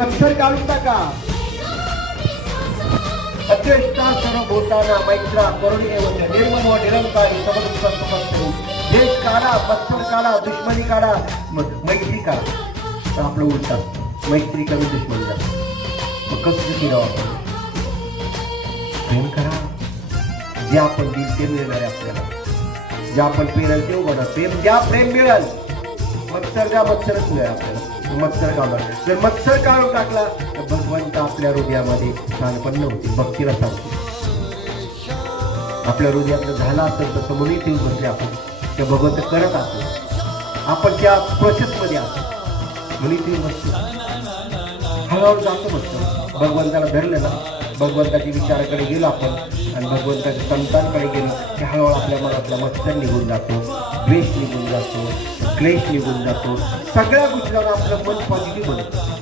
अक्षर काढून टाका. अद्वेष्टा सर्व भूताना मैत्रा करुणेवंत निर्मम व निरंकारी समदुःख सुखस्तु. देश काढा, मत्सर काढा, दुश्मनी काढा, मैत्री काढा. तर आपलं उलटा मैत्री कमी दुश्मनी जात. मग कसं केलं आपण? प्रेम करा. जे आपण दिल ते मिळणार आहे आपल्याला. जे आपण पेरल ते उगवणार. प्रेम द्या, प्रेम मिळेल. मत्सर द्या, मत्सरच मिळेल आपल्याला. मत्सर काढला. जर मत्सर काढून टाकला तर भगवंत आपल्या हृदयामध्ये स्थानपन्न होते. भक्तीला सांगते. आपल्या हृदयातलं झालं असेल तर म्हणून ठेवून बसले आपण. त्या भगवंत करत असतो. आपण त्या प्रोसेसमध्ये असतो म्हणून ठेवून बसतो. हळूहळू जातो मस्त. भगवंताला धरलं ना, भगवंताच्या विचाराकडे गेलो आपण आणि भगवंताच्या संतांकडे गेलो की हळूहळू आपल्या मनातला मत्सर निघून जातो, द्वेष निघून जातो, क्लेश निघून जातो. सगळ्या गोष्टींना आपलं मन पॉझिटिव्ह बनतं.